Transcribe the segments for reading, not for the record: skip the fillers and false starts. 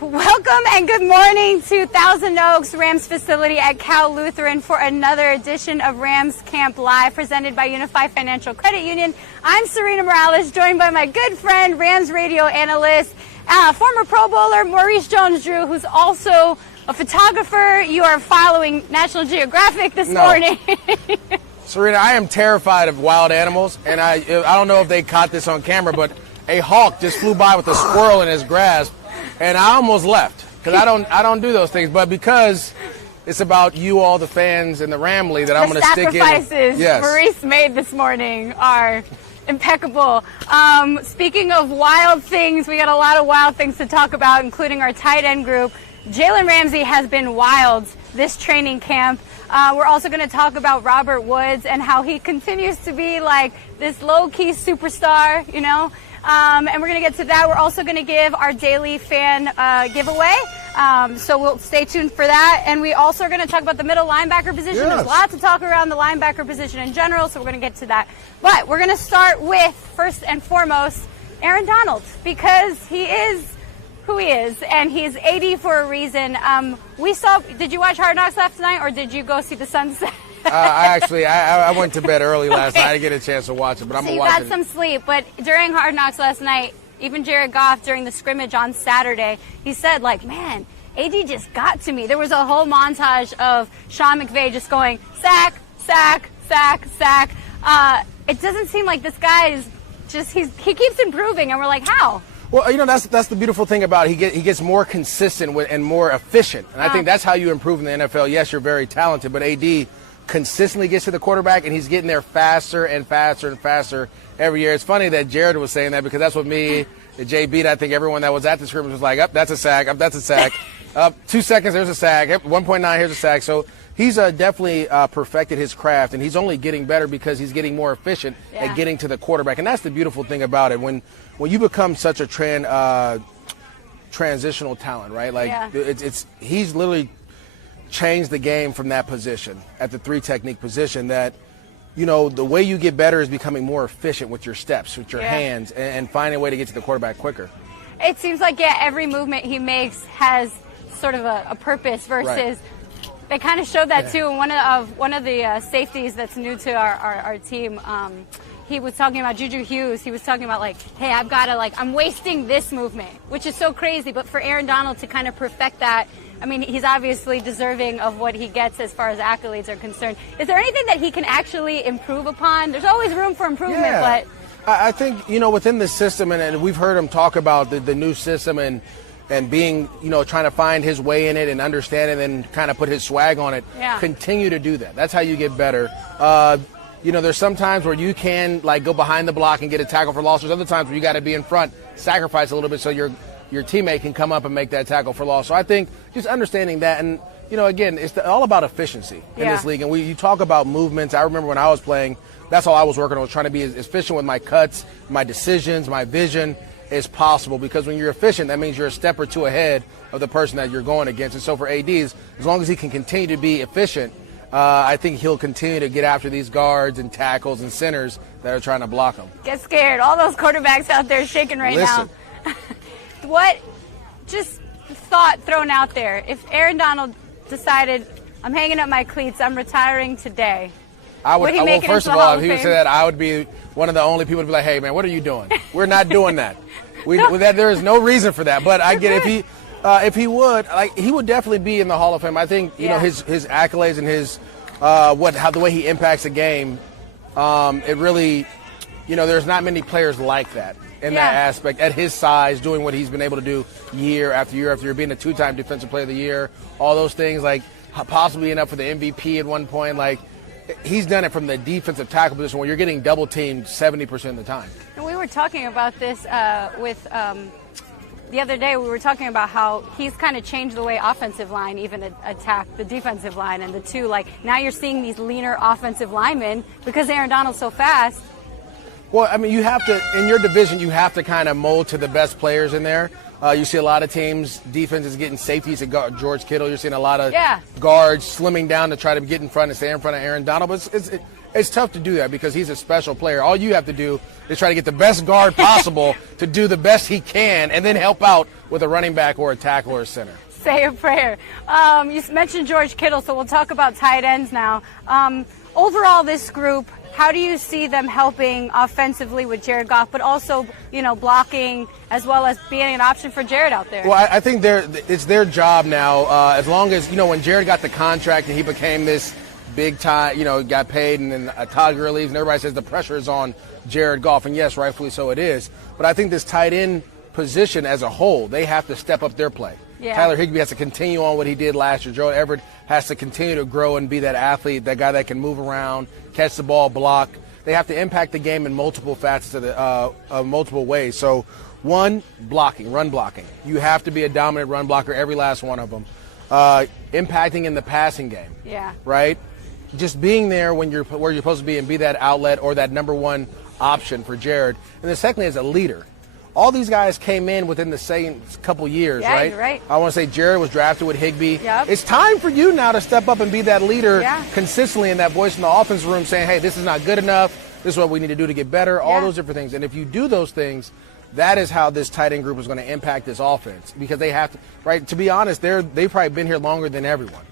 Welcome and good morning to Thousand Oaks Rams facility at Cal Lutheran for another edition of Rams Camp Live presented by UNIFY Financial Credit Union. I'm Serena Morales, joined by my good friend, Rams radio analyst, former Pro Bowler Maurice Jones-Drew, who's also a photographer. You are following National Geographic this morning. Serena, I am terrified of wild animals, and I don't know if they caught this on camera, but a hawk just flew by with a squirrel in his grasp. And I almost left because I don't do those things. But because it's about you, all the fans, and the Ramley that I'm going to stick in. The sacrifices Maurice made this morning are impeccable. Speaking of wild things, we got a lot of wild things to talk about, including our tight end group. Jalen Ramsey has been wild this training camp. We're also going to talk about Robert Woods and how he continues to be like this low-key superstar, you know. And we're going to get to that. We're also going to give our daily fan giveaway. So we'll stay tuned for that. And we also are going to talk about the middle linebacker position. Yes. There's lots to talk around the linebacker position in general, so we're going to get to that. But we're going to start with, first and foremost, Aaron Donald, because he is who he is, and he's AD for a reason. Did you watch Hard Knocks last night, or did you go see the sunset? I went to bed early last night. I didn't get a chance to watch it, but I'm going to watch it. So you got some sleep, but during Hard Knocks last night, even Jared Goff during the scrimmage on Saturday, he said, like, man, AD just got to me. There was a whole montage of Sean McVay just going, sack, sack, sack, sack. It doesn't seem like this guy is just, he keeps improving, and we're like, how? Well, you know, that's the beautiful thing about it. He gets more consistent and more efficient, and I think that's how you improve in the NFL. Yes, you're very talented, but AD consistently gets to the quarterback, and he's getting there faster and faster and faster every year. It's funny that Jared was saying that because that's what me, JB, I think everyone that was at the scrimmage was like, that's a sack, that's a sack. 2 seconds, there's a sack. 1.9, here's a sack. So he's definitely perfected his craft, and he's only getting better because he's getting more efficient at getting to the quarterback. And that's the beautiful thing about it. When you become such a transitional talent, right? Like he's literally changed the game from that position, at the three technique position, that, you know, the way you get better is becoming more efficient with your steps, with your hands, and finding a way to get to the quarterback quicker. It seems like, every movement he makes has sort of a purpose versus they kind of showed that too. One of the safeties that's new to our team, he was talking about Juju Hughes. He was talking about, like, hey, I've got to, like, I'm wasting this movement, which is so crazy. But for Aaron Donald to kind of perfect that, I mean, he's obviously deserving of what he gets as far as accolades are concerned. Is there anything that he can actually improve upon? There's always room for improvement, but I think, you know, within the system, and we've heard him talk about the new system and being, you know, trying to find his way in it and understand it and kind of put his swag on it. Continue to do that. That's how you get better. You know, there's some times where you can, like, go behind the block and get a tackle for loss. There's other times where you got to be in front, sacrifice a little bit so your teammate can come up and make that tackle for loss. So I think just understanding that, and, you know, again, it's all about efficiency in this league. And you talk about movements. I remember when I was playing, that's all I was working on, was trying to be as efficient with my cuts, my decisions, my vision as possible. Because when you're efficient, that means you're a step or two ahead of the person that you're going against. And so for ADs, as long as he can continue to be efficient, I think he'll continue to get after these guards and tackles and centers that are trying to block him. Get scared. All those quarterbacks out there shaking now. What just thought thrown out there? If Aaron Donald decided, I'm hanging up my cleats, I'm retiring today, would he make it first into of the all, Hall if he of would say Fame? that, I would be one of the only people to be like, hey, man, what are you doing? We're not doing that. There is no reason for that. But I get if he would, like, he would definitely be in the Hall of Fame. I think, you know, his accolades and his the way he impacts the game, it really, you know, there's not many players like that in that aspect, at his size, doing what he's been able to do year after year after year, being a two-time Defensive Player of the Year, all those things, like possibly enough for the MVP at one point. Like, he's done it from the defensive tackle position where you're getting double-teamed 70% of the time. And we were talking about this with the other day. We were talking about how he's kind of changed the way offensive line even attack the defensive line, and the two, like, now you're seeing these leaner offensive linemen because Aaron Donald's so fast. Well, I mean, you have to, in your division, you have to kind of mold to the best players in there. You see a lot of teams, defenses getting safeties at George Kittle. You're seeing a lot of guards slimming down to try to get in front and stay in front of Aaron Donald. But It's tough to do that because he's a special player. All you have to do is try to get the best guard possible to do the best he can and then help out with a running back or a tackle or a center. Say a prayer. You mentioned George Kittle, so we'll talk about tight ends now. Overall, this group, how do you see them helping offensively with Jared Goff, but also, blocking as well as being an option for Jared out there? Well, I think it's their job now, as long as, when Jared got the contract and he became this big time, got paid, and then Todd Gurley leaves, and everybody says the pressure is on Jared Goff, and yes, rightfully so it is. But I think this tight end position as a whole, they have to step up their play. Yeah. Tyler Higbee has to continue on what he did last year. Gerald Everett has to continue to grow and be that athlete, that guy that can move around, catch the ball, block. They have to impact the game in multiple facets of multiple ways. So, one, blocking, run blocking. You have to be a dominant run blocker, every last one of them. Impacting in the passing game. Yeah. Right? Just being there where you're supposed to be and be that outlet or that number one option for Jared. And then secondly, as a leader. All these guys came in within the same couple years, yeah, right? You're right. I want to say Jared was drafted with Higbee. Yep. It's time for you now to step up and be that leader consistently, and that voice in the offense room saying, hey, this is not good enough. This is what we need to do to get better, all those different things. And if you do those things, that is how this tight end group is going to impact this offense, because they have to, right? To be honest, they've probably been here longer than everyone.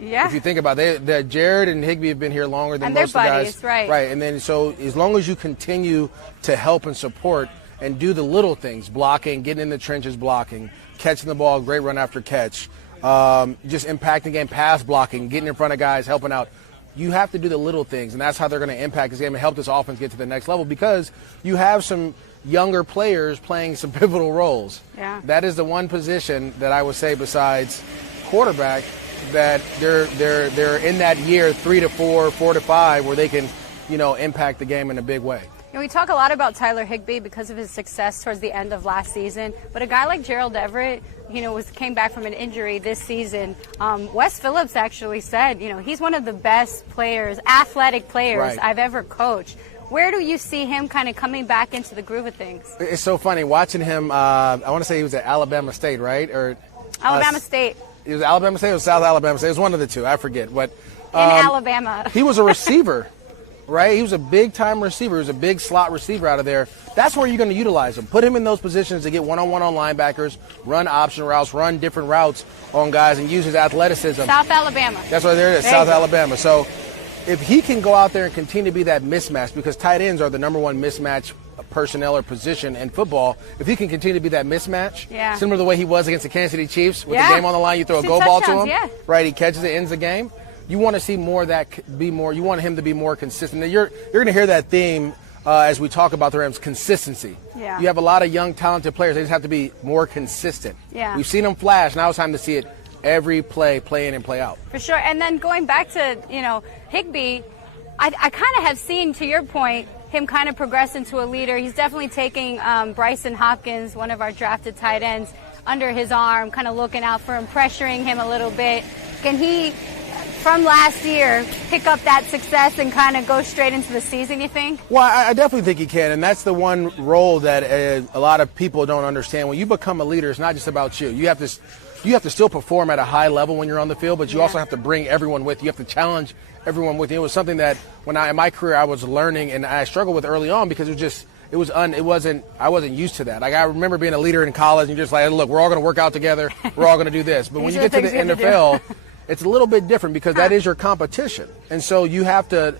Yeah. If you think about it, Jared and Higbee have been here longer than most of the guys. Right. Right. And then so as long as you continue to help and support and do the little things, blocking, getting in the trenches, blocking, catching the ball, great run after catch, just impacting the game, pass blocking, getting in front of guys, helping out. You have to do the little things, and that's how they're going to impact this game and help this offense get to the next level, because you have some younger players playing some pivotal roles. Yeah. That is the one position that I would say besides quarterback that they're in that year 3 to 4, 4 to 5 where they can, impact the game in a big way. We talk a lot about Tyler Higbee because of his success towards the end of last season, but a guy like Gerald Everett, came back from an injury this season. Wes Phillips actually said, he's one of the best players, athletic players I've ever coached. Where do you see him kind of coming back into the groove of things? It's so funny watching him. I want to say he was at Alabama State, right? Or Alabama State. He was Alabama State or South Alabama State. It was one of the two. I forget. But in Alabama. He was a receiver. Right? He was a big-time receiver. He was a big slot receiver out of there. That's where you're going to utilize him. Put him in those positions to get one-on-one on linebackers, run option routes, run different routes on guys, and use his athleticism. South Alabama. That's right there it is, South Alabama. So if he can go out there and continue to be that mismatch, because tight ends are the number one mismatch personnel or position in football, if he can continue to be that mismatch, similar to the way he was against the Kansas City Chiefs, with the game on the line, you throw a go ball to him, right? He catches it, ends the game. You want to see more of that, you want him to be more consistent. You're going to hear that theme as we talk about the Rams, consistency. Yeah. You have a lot of young, talented players. They just have to be more consistent. Yeah. We've seen them flash. Now it's time to see it every play in and play out. For sure. And then going back to, Higbee, I kind of have seen, to your point, him kind of progress into a leader. He's definitely taking Bryson Hopkins, one of our drafted tight ends, under his arm, kind of looking out for him, pressuring him a little bit. Can he, from last year, pick up that success and kind of go straight into the season, you think? Well, I definitely think he can, and that's the one role that a lot of people don't understand. When you become a leader, it's not just about you. You have to still perform at a high level when you're on the field, but you also have to bring everyone with you. You have to challenge everyone with you. It was something that in my career I was learning, and I struggled with early on because I wasn't used to that. Like, I remember being a leader in college and just like, look, we're all going to work out together. We're all going to do this. But when you get to the NFL, it's a little bit different because that is your competition. And so you have to,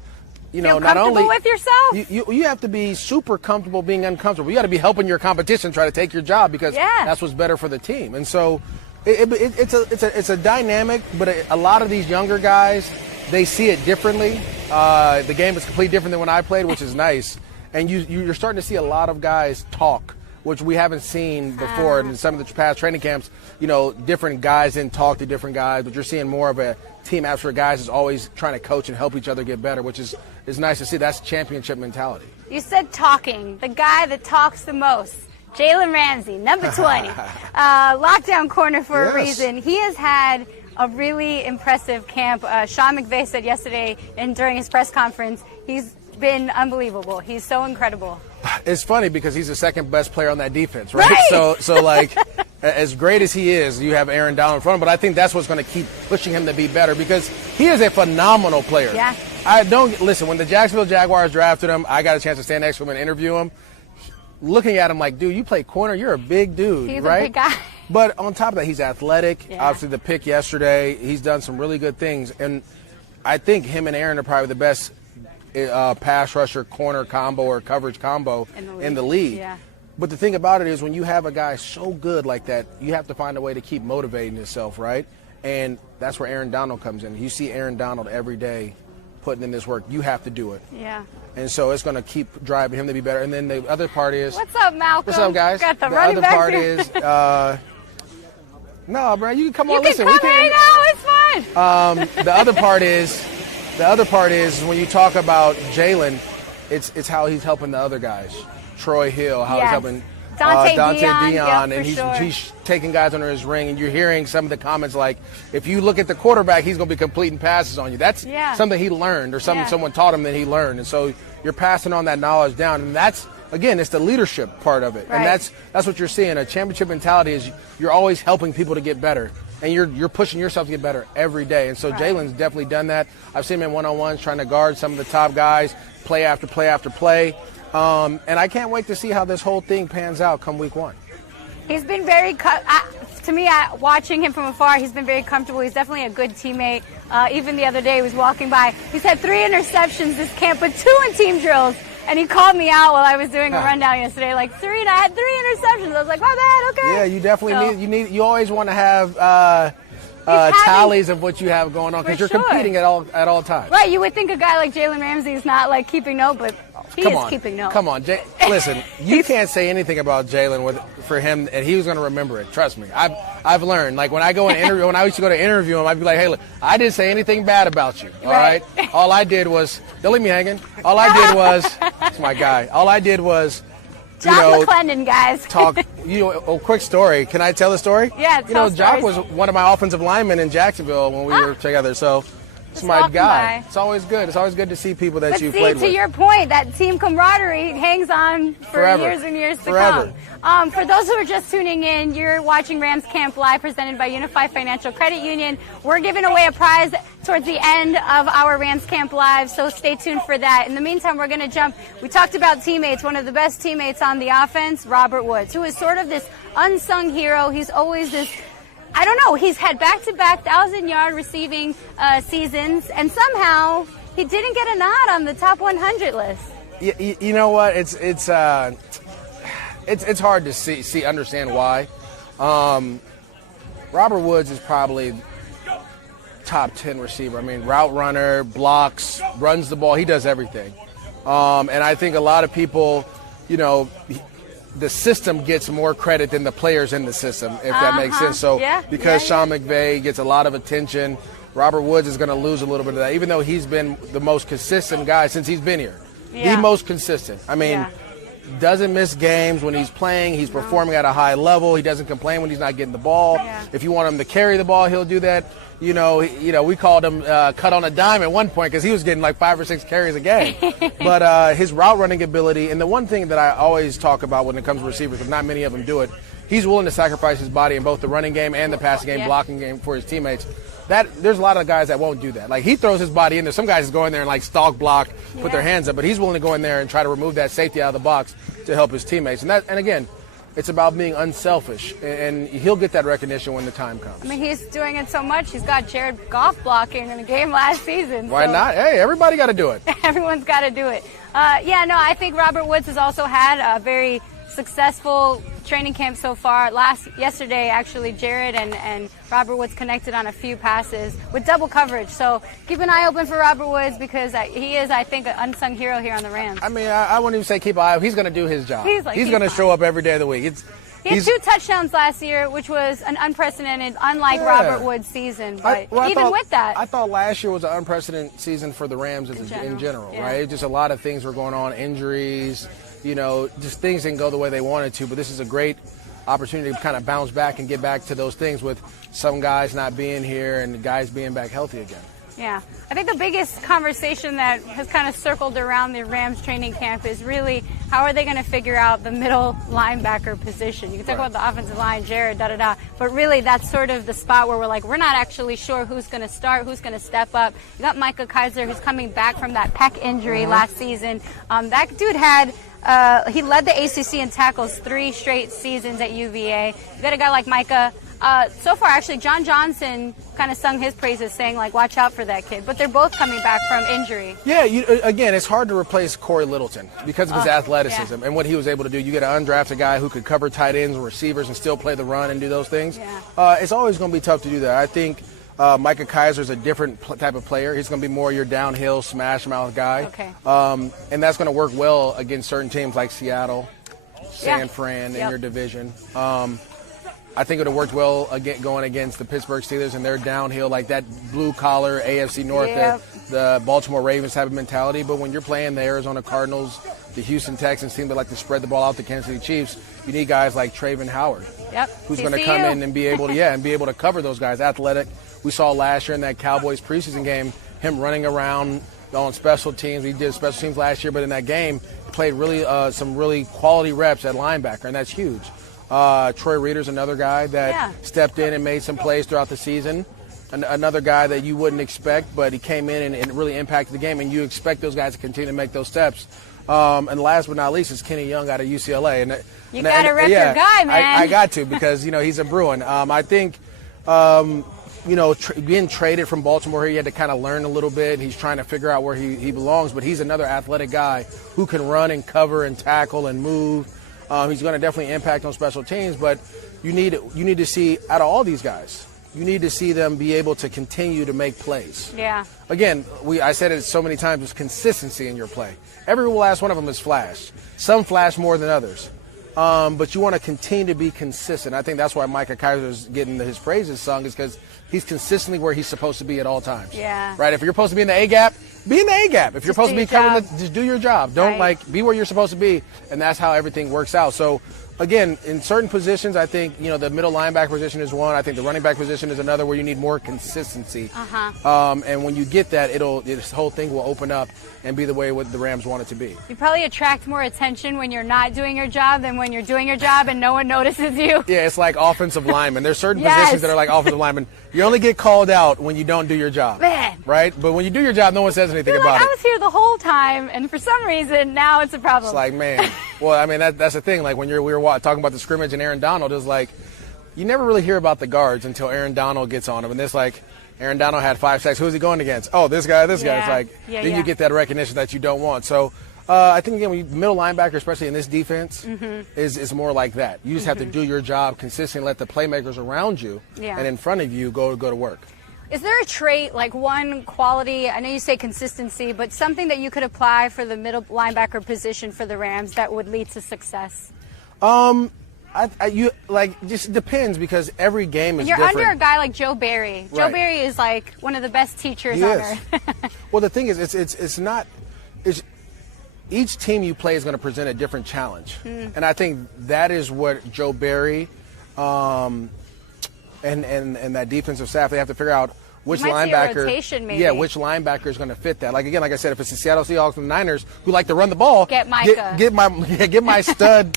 feel not only with yourself. You have to be super comfortable being uncomfortable. You got to be helping your competition try to take your job because that's what's better for the team. And so it's a dynamic, but a lot of these younger guys, they see it differently. The game is completely different than when I played, which is nice. And you're starting to see a lot of guys talk, which we haven't seen before in some of the past training camps. Different guys didn't talk to different guys, but you're seeing more of a team atmosphere. Guys is always trying to coach and help each other get better, which is nice to see. That's championship mentality. You said talking. The guy that talks the most, Jalen Ramsey, number 20. Lockdown corner for a reason. He has had a really impressive camp. Sean McVay said yesterday during his press conference, he's been unbelievable. He's so incredible. It's funny because he's the second best player on that defense, right? So like as great as he is, you have Aaron Donald in front of him, but I think that's what's going to keep pushing him to be better because he is a phenomenal player. Yeah. Listen, when the Jacksonville Jaguars drafted him, I got a chance to stand next to him and interview him. Looking at him like, dude, you play corner, you're a big dude, he's right? a big guy. But on top of that, he's athletic. Yeah. Obviously, the pick yesterday, he's done some really good things. And I think him and Aaron are probably the best pass rusher corner combo or coverage combo in the league. Yeah. But the thing about it is when you have a guy so good like that, you have to find a way to keep motivating yourself, right? And that's where Aaron Donald comes in. You see Aaron Donald every day putting in this work. You have to do it. Yeah. And so it's going to keep driving him to be better. And then the other part is... What's up, Malcolm? What's up, guys? Got the running other back part here. is... no, bro, you can come on. You Listen, can come hang out. It's fine. The other part is when you talk about Jalen, it's how he's helping the other guys. Troy Hill, how he's helping Dante Dion, yep, and sure. he's taking guys under his ring, and you're hearing some of the comments like, if you look at the quarterback, he's going to be completing passes on you. That's something he learned or something someone taught him that he learned, and so you're passing on that knowledge down, and that's, again, it's the leadership part of it, and that's what you're seeing. A championship mentality is you're always helping people to get better, and you're pushing yourself to get better every day, and so Jalen's definitely done that. I've seen him in one-on-ones trying to guard some of the top guys, play after play after play. And I can't wait to see how this whole thing pans out come week 1. He's been very, to me, watching him from afar, he's been very comfortable. He's definitely a good teammate. Even the other day, he was walking by. He's had 3 interceptions this camp, but 2 in team drills. And he called me out while I was doing a rundown yesterday, like, Serena, I had 3 interceptions. I was like, my bad, okay. Yeah, you definitely you always want to have tallies of what you have going on because you're competing at all times. Right, you would think a guy like Jalen Ramsey is not like keeping note, but he is keeping note. Come on, listen, you can't say anything about Jalen for him, and he was going to remember it. Trust me, I've learned. Like when I used to go to interview him, I'd be like, hey, look, I didn't say anything bad about you. All right, all I did was don't leave me hanging. All I did was that's my guy. All I did was. Jock McClendon, guys. Talk. A quick story. Can I tell the story? Yeah. Jock was one of my offensive linemen in Jacksonville when we were together. So it's my guy. It's always good. It's always good to see people that you played with. To your point, that team camaraderie hangs on for years and years to come. For those who are just tuning in, you're watching Rams Camp Live presented by UNIFY Financial Credit Union. We're giving away a prize towards the end of our Rams Camp Live, so stay tuned for that. In the meantime, we're going to jump. We talked about teammates. One of the best teammates on the offense, Robert Woods, who is sort of this unsung hero. He's always this, I don't know, he's had back-to-back 1,000-yard receiving seasons, and somehow he didn't get a nod on the top 100 list. You know what? It's hard to understand why. Robert Woods is probably top 10 receiver. I mean, route runner, blocks, runs the ball. He does everything. And I think a lot of people, the system gets more credit than the players in the system, if that makes sense. So because Sean McVay gets a lot of attention, Robert Woods is going to lose a little bit of that, even though he's been the most consistent guy since he's been here. The most consistent. I mean, doesn't miss games when he's playing. He's performing at a high level. He doesn't complain when he's not getting the ball. If you want him to carry the ball, he'll do that. We called him cut on a dime at one point because he was getting like 5 or 6 carries a game. But his route running ability, and the one thing that I always talk about when it comes to receivers, because not many of them do it, he's willing to sacrifice his body in both the running game and the passing game, blocking game for his teammates. There's a lot of guys that won't do that. Like, he throws his body in there. Some guys just go in there and like stalk block, put their hands up, but he's willing to go in there and try to remove that safety out of the box to help his teammates. And again, it's about being unselfish, and he'll get that recognition when the time comes. I mean, he's doing it so much. He's got Jared Goff blocking in a game last season. Why not? Hey, everybody got to do it. Everyone's got to do it. I think Robert Woods has also had a very successful training camp so far. Yesterday, actually, Jared and Robert Woods connected on a few passes with double coverage. So keep an eye open for Robert Woods because he is, I think, an unsung hero here on the Rams. I mean, I wouldn't even say keep an eye open. He's going to do his job. He's going to show up every day of the week. He had 2 touchdowns last year, which was an unprecedented, unlike Robert Woods' season. But with that, I thought last year was an unprecedented season for the Rams in general, right? Just a lot of things were going on, injuries. Just things didn't go the way they wanted to, but this is a great opportunity to kind of bounce back and get back to those things with some guys not being here and guys being back healthy again. Yeah. I think the biggest conversation that has kind of circled around the Rams training camp is really how are they going to figure out the middle linebacker position? You can talk about the offensive line, Jared, da-da-da, but really that's sort of the spot where we're like, we're not actually sure who's going to start, who's going to step up. You got Micah Kaiser, who's coming back from that pec injury last season. That dude had he led the ACC in tackles 3 straight seasons at UVA. You got a guy like Micah. So far, actually, John Johnson kind of sung his praises, saying, like, watch out for that kid. But they're both coming back from injury. Yeah, again, it's hard to replace Corey Littleton because of his athleticism and what he was able to do. You get an undrafted guy who could cover tight ends and receivers and still play the run and do those things. Yeah. It's always going to be tough to do that. I think Micah Kaiser is a different type of player. He's going to be more your downhill, smash mouth guy. Okay. And that's going to work well against certain teams like Seattle, San Fran in your division. I think it would have worked well going against the Pittsburgh Steelers and their downhill, like that blue-collar AFC North, the Baltimore Ravens type of mentality. But when you're playing the Arizona Cardinals, the Houston Texans team that like to spread the ball out, the Kansas City Chiefs, you need guys like Trayvon Howard, who's going to come in and be able to cover those guys. Athletic. We saw last year in that Cowboys preseason game him running around on special teams. He did special teams last year, but in that game he played really some really quality reps at linebacker, and that's huge. Troy Reader's another guy that stepped in and made some plays throughout the season. Another guy that you wouldn't expect, but he came in and really impacted the game, and you expect those guys to continue to make those steps. And last but not least is Kenny Young out of UCLA. You got to rep your guy, man. I got to because, he's a Bruin. I think, being traded from Baltimore here, he had to kind of learn a little bit. He's trying to figure out where he belongs, but he's another athletic guy who can run and cover and tackle and move. He's going to definitely impact on special teams, but you need to see, out of all these guys, you need to see them be able to continue to make plays. Yeah. Again, I said it so many times, it's consistency in your play. Every last one of them is flash. Some flash more than others. But you want to continue to be consistent. I think that's why Micah Kaiser is getting his praises sung, is because he's consistently where he's supposed to be at all times. Yeah. Right? If you're supposed to be in the A-gap, be in the A-gap. If you're supposed to be covering just do your job. Don't be where you're supposed to be, and that's how everything works out. So, again, in certain positions, I think, the middle linebacker position is one. I think the running back position is another where you need more consistency. And when you get that, this whole thing will open up and be the way what the Rams want it to be. You probably attract more attention when you're not doing your job than when you're doing your job and no one notices you. Yeah, it's like offensive linemen. There's certain positions that are like offensive linemen. You only get called out when you don't do your job. Man. Right? But when you do your job, no one says anything about it. I was here the whole time, and for some reason, now it's a problem. It's like, man. Well, I mean, that's the thing. Like, when we were talking about the scrimmage and Aaron Donald, is like, you never really hear about the guards until Aaron Donald gets on him. And it's like, Aaron Donald had 5 sacks. Who's he going against? Oh, this guy. It's like, then you get that recognition that you don't want. So I think, again, middle linebacker, especially in this defense, is more like that. You just have to do your job consistently, let the playmakers around you and in front of you go to work. Is there a trait, like one quality, I know you say consistency, but something that you could apply for the middle linebacker position for the Rams that would lead to success? Just depends, because every game is You're different. under a guy like Joe Barry. Joe Barry is like one of the best teachers on earth. Well, the thing is, it's each team you play is going to present a different challenge, and I think that is what Joe Barry, and that defensive staff, they have to figure out which linebacker, which linebacker is going to fit that. Like I said, if it's the Seattle Seahawks and the Niners who like to run the ball, get Micah. Get my stud,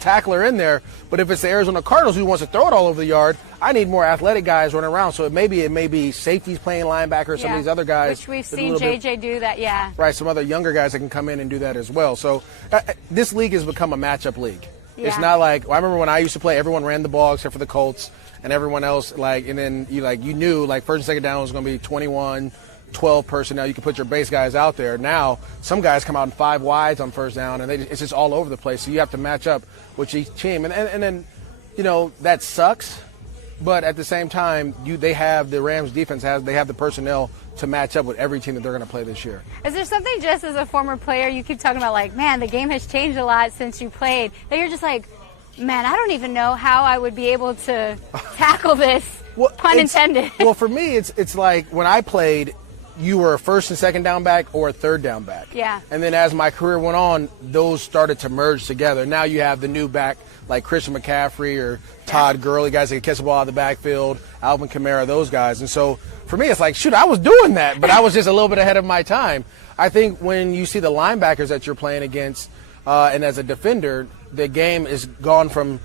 tackler in there. But if it's the Arizona Cardinals who wants to throw it all over the yard, I need more athletic guys running around. So it may be safeties playing linebacker, some of these other guys. Which we've seen JJ do that, Right, some other younger guys that can come in and do that as well. So this league has become a matchup league. Yeah. It's not like, I remember when I used to play, everyone ran the ball except for the Colts. And everyone else, and then you knew first and second down was going to be 21, 12 personnel. You could put your base guys out there. Now, some guys come out in 5 wides on first down, and it's just all over the place. So you have to match up with each team. And then, that sucks. But at the same time, the Rams defense they have the personnel to match up with every team that they're going to play this year. Is there something, just as a former player, you keep talking about, man, the game has changed a lot since you played, that you're just like, man, I don't even know how I would be able to tackle this, pun intended. Well, for me, it's like when I played, you were a first and second down back or a third down back. Yeah. And then as my career went on, those started to merge together. Now you have the new back like Christian McCaffrey or Todd Gurley, guys that can catch the ball out of the backfield, Alvin Kamara, those guys. And so for me, it's like, shoot, I was doing that, but I was just a little bit ahead of my time. I think when you see the linebackers that you're playing against, And as a defender, the game is gone from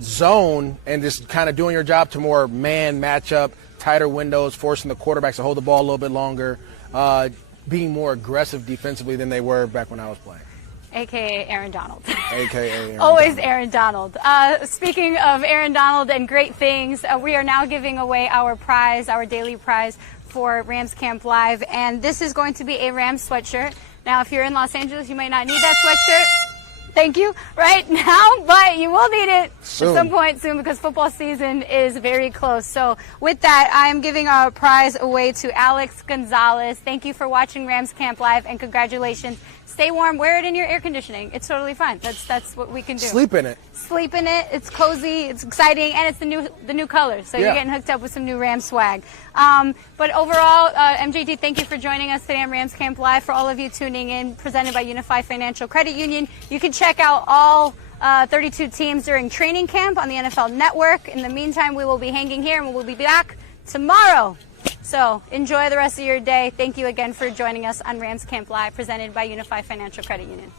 zone and just kind of doing your job to more man matchup, tighter windows, forcing the quarterbacks to hold the ball a little bit longer, being more aggressive defensively than they were back when I was playing. AKA Aaron Donald. AKA Aaron Always Donald. Aaron Donald. Speaking of Aaron Donald and great things, we are now giving away our prize, our daily prize for Rams Camp Live, and this is going to be a Rams sweatshirt. Now, if you're in Los Angeles, you might not need that sweatshirt. Thank you. Right now, but you will need it soon. At some point soon because football season is very close. So with that, I am giving our prize away to Alex Gonzalez. Thank you for watching Rams Camp Live, and congratulations. Stay warm. Wear it in your air conditioning. It's totally fine. That's what we can do. Sleep in it. Sleep in it. It's cozy. It's exciting, and it's the new colors. So you're getting hooked up with some new Rams swag. But overall, MJD, thank you for joining us today on Rams Camp Live. For all of you tuning in, presented by UNIFY Financial Credit Union, you can check out all 32 teams during training camp on the NFL Network. In the meantime, we will be hanging here, and we will be back tomorrow. So enjoy the rest of your day. Thank you again for joining us on Rams Camp Live, presented by UNIFY Financial Credit Union.